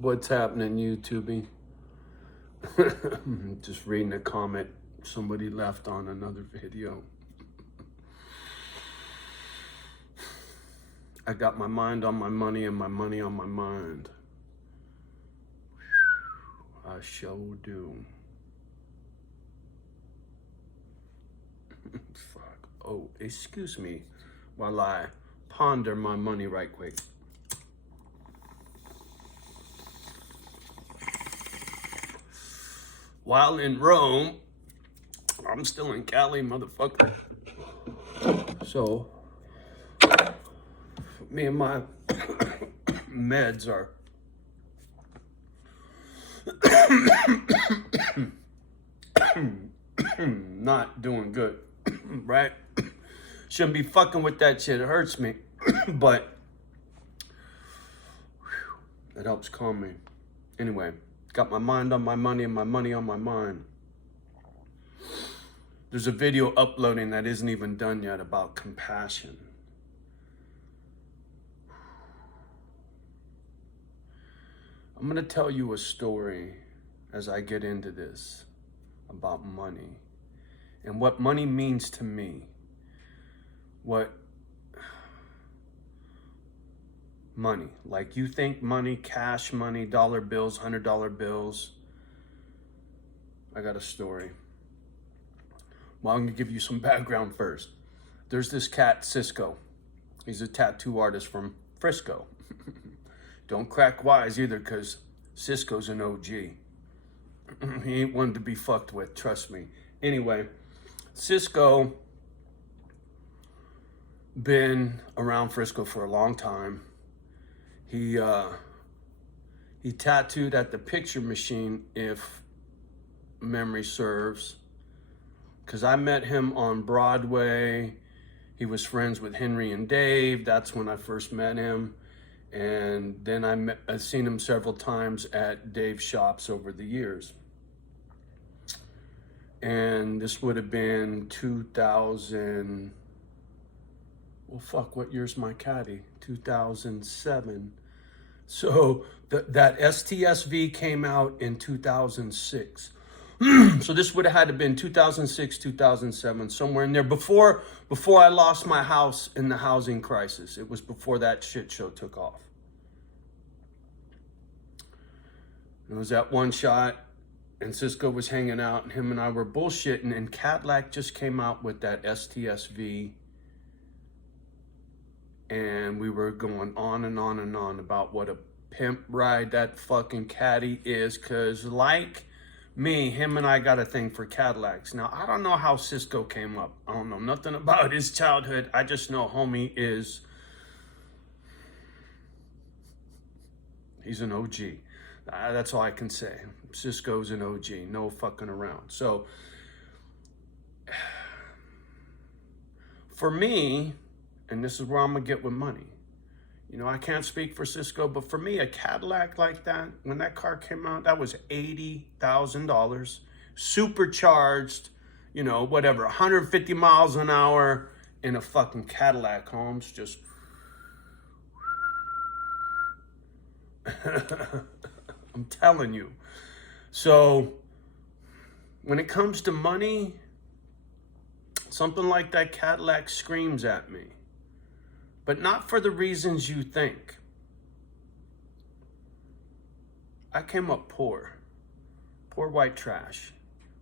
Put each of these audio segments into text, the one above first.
What's happening, YouTube? Just reading a comment somebody left on another video. I got my mind on my money and my money on my mind. I sure do. Fuck. Oh, excuse me while I ponder my money right quick. While in Rome, I'm still in Cali, motherfucker. So, me and my meds are not doing good, right? Shouldn't be fucking with that shit. It hurts me, but it helps calm me. Anyway, got my mind on my money and my money on my mind. There's a video uploading that isn't even done yet about compassion. I'm going to tell you a story as I get into this about money and what money means to me. What money, like you think money, cash money, dollar bills, $100 bills. I got a story. Well, I'm going to give you some background first. There's this cat, Cisco. He's a tattoo artist from Frisco. Don't crack wise either, because Cisco's an OG. He ain't one to be fucked with, trust me. Anyway, Cisco been around Frisco for a long time. He tattooed at the Picture Machine, if memory serves, because I met him on Broadway. He was friends with Henry and Dave. That's when I first met him. And then I've seen him several times at Dave's shops over the years. And this would have been 2000, well, fuck, what year's my caddy? 2007. So that STSV came out in 2006. So this would have had to been 2006, 2007, somewhere in there, before I lost my house in the housing crisis. It was before that shit show took off. It was that one shot, and Cisco was hanging out, and him and I were bullshitting, and Cadillac just came out with that STSV, and we were going on and on and on about what a pimp ride that fucking caddy is, because like me, him and I got a thing for Cadillacs. Now, I don't know how Cisco came up. I don't know nothing about his childhood. I just know homie he's an OG. That's all I can say. Cisco's an OG, no fucking around. So, for me, and this is where I'm gonna get with money. You know, I can't speak for Cisco, but for me, a Cadillac like that, when that car came out, that was $80,000, supercharged, you know, whatever, 150 miles an hour in a fucking Cadillac, Holmes, just. I'm telling you. So, when it comes to money, something like that Cadillac screams at me. But not for the reasons you think. I came up poor. Poor white trash.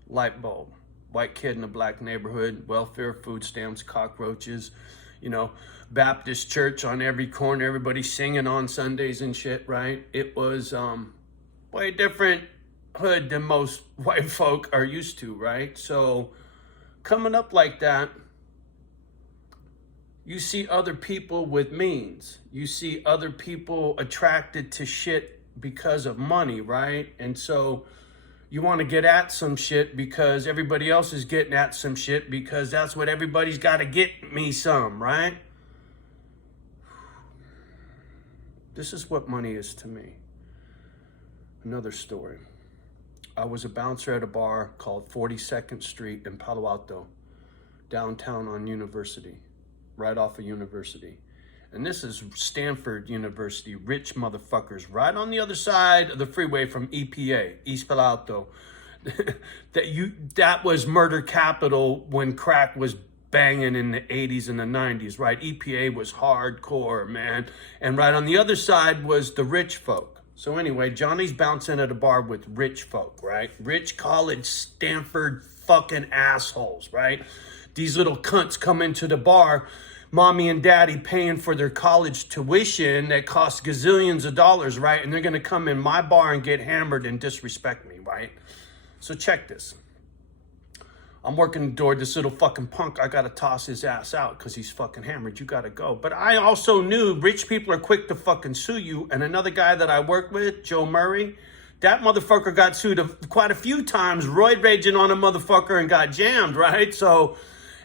Light bulb. White kid in a black neighborhood. Welfare, food stamps, cockroaches. You know, Baptist church on every corner. Everybody singing on Sundays and shit, right? It was way different hood than most white folk are used to, right? So, coming up like that, you see other people with means. You see other people attracted to shit because of money, right? And so you want to get at some shit because everybody else is getting at some shit because that's what everybody's got to get me some, right? This is what money is to me. Another story. I was a bouncer at a bar called 42nd Street in Palo Alto, downtown on University. Right off of University. And this is Stanford University, rich motherfuckers, right on the other side of the freeway from EPA, East Palo Alto. That was murder capital when crack was banging in the 80s and the 90s, right? EPA was hardcore, man. And right on the other side was the rich folk. So anyway, Johnny's bouncing at a bar with rich folk, right? Rich college Stanford fucking assholes, right? These little cunts come into the bar, mommy and daddy paying for their college tuition that costs gazillions of dollars, right? And they're gonna come in my bar and get hammered and disrespect me, right? So check this. I'm working the door, this little fucking punk, I gotta toss his ass out because he's fucking hammered, you gotta go. But I also knew rich people are quick to fucking sue you. And another guy that I worked with, Joe Murray, that motherfucker got sued quite a few times, roid raging on a motherfucker and got jammed, right? So,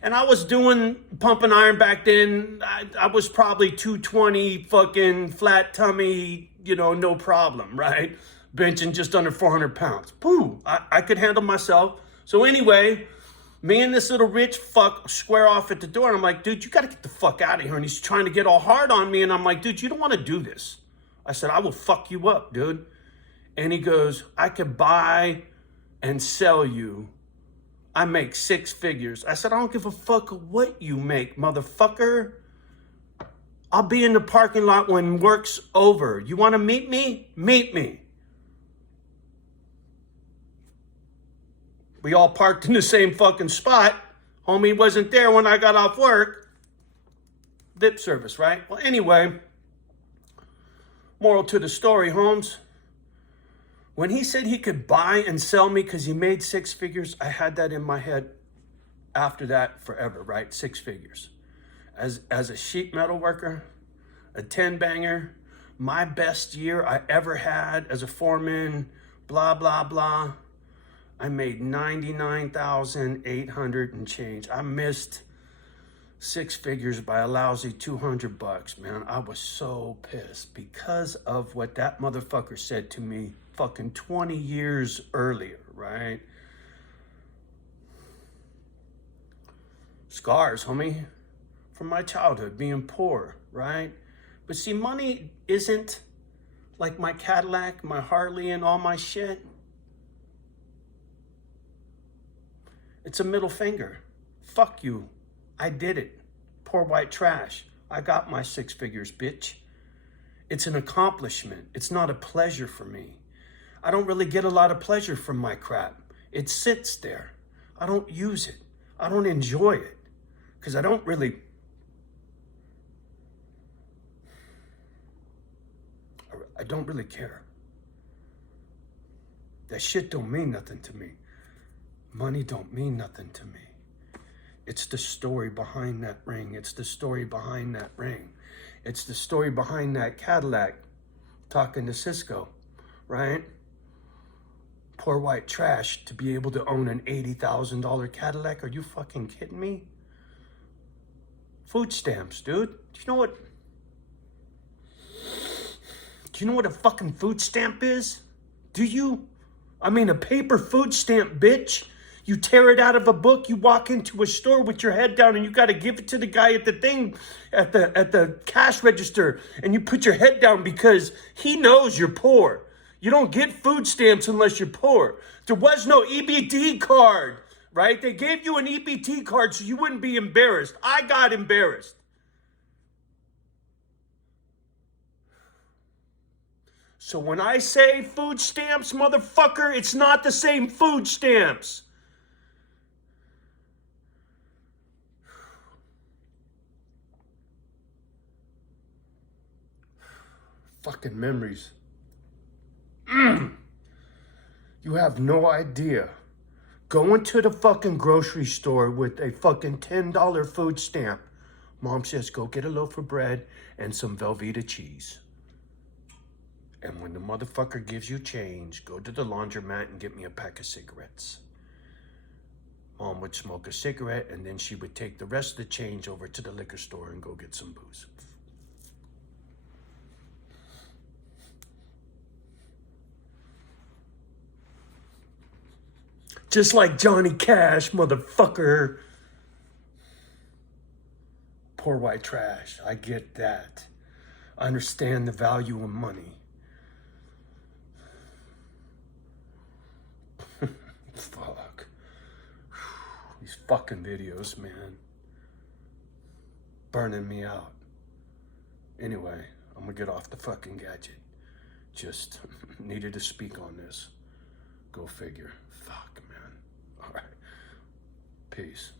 and I was doing pumping iron back then. I was probably 220, fucking flat tummy, no problem, right? Benching just under 400 pounds. Boom, I could handle myself. So anyway, me and this little rich fuck square off at the door. And I'm like, dude, you got to get the fuck out of here. And he's trying to get all hard on me. And I'm like, dude, you don't want to do this. I said, I will fuck you up, dude. And he goes, I could buy and sell you. I make 6 figures. I said, I don't give a fuck what you make, motherfucker. I'll be in the parking lot when work's over. You want to meet me? Meet me. We all parked in the same fucking spot. Homie wasn't there when I got off work. Lip service, right? Well, anyway, moral to the story, Holmes. When he said he could buy and sell me because he made 6 figures, I had that in my head after that forever, right? 6 figures. As a sheet metal worker, a 10-banger, my best year I ever had as a foreman, blah, blah, blah. I made $99,800 and change. I missed 6 figures by a lousy $200, man. I was so pissed because of what that motherfucker said to me fucking 20 years earlier, right? Scars, homie, from my childhood, being poor, right? But see, money isn't like my Cadillac, my Harley, and all my shit. It's a middle finger. Fuck you. I did it. Poor white trash. I got my 6 figures, bitch. It's an accomplishment. It's not a pleasure for me. I don't really get a lot of pleasure from my crap. It sits there. I don't use it. I don't enjoy it. Because I don't really care. That shit don't mean nothing to me. Money don't mean nothing to me. It's the story behind that ring. It's the story behind that ring. It's the story behind that Cadillac talking to Cisco, right? Poor white trash to be able to own an $80,000 Cadillac. Are you fucking kidding me? Food stamps, dude. Do you know what a fucking food stamp is? Do you? I mean, a paper food stamp, bitch. You tear it out of a book, you walk into a store with your head down and you got to give it to the guy at the thing, at the cash register. And you put your head down because he knows you're poor. You don't get food stamps unless you're poor. There was no EBT card, right? They gave you an EBT card so you wouldn't be embarrassed. I got embarrassed. So when I say food stamps, motherfucker, it's not the same food stamps. Fucking memories. You have no idea. Going to the fucking grocery store with a fucking $10 food stamp. Mom says, go get a loaf of bread and some Velveeta cheese. And when the motherfucker gives you change, go to the laundromat and get me a pack of cigarettes. Mom would smoke a cigarette and then she would take the rest of the change over to the liquor store and go get some booze. Just like Johnny Cash, motherfucker. Poor poor white trash. I get that. I understand the value of money. Fuck. These fucking videos, man. Burning me out. Anyway, I'm gonna get off the fucking gadget. Just needed to speak on this. Go figure. Fuck, man. All right. Peace.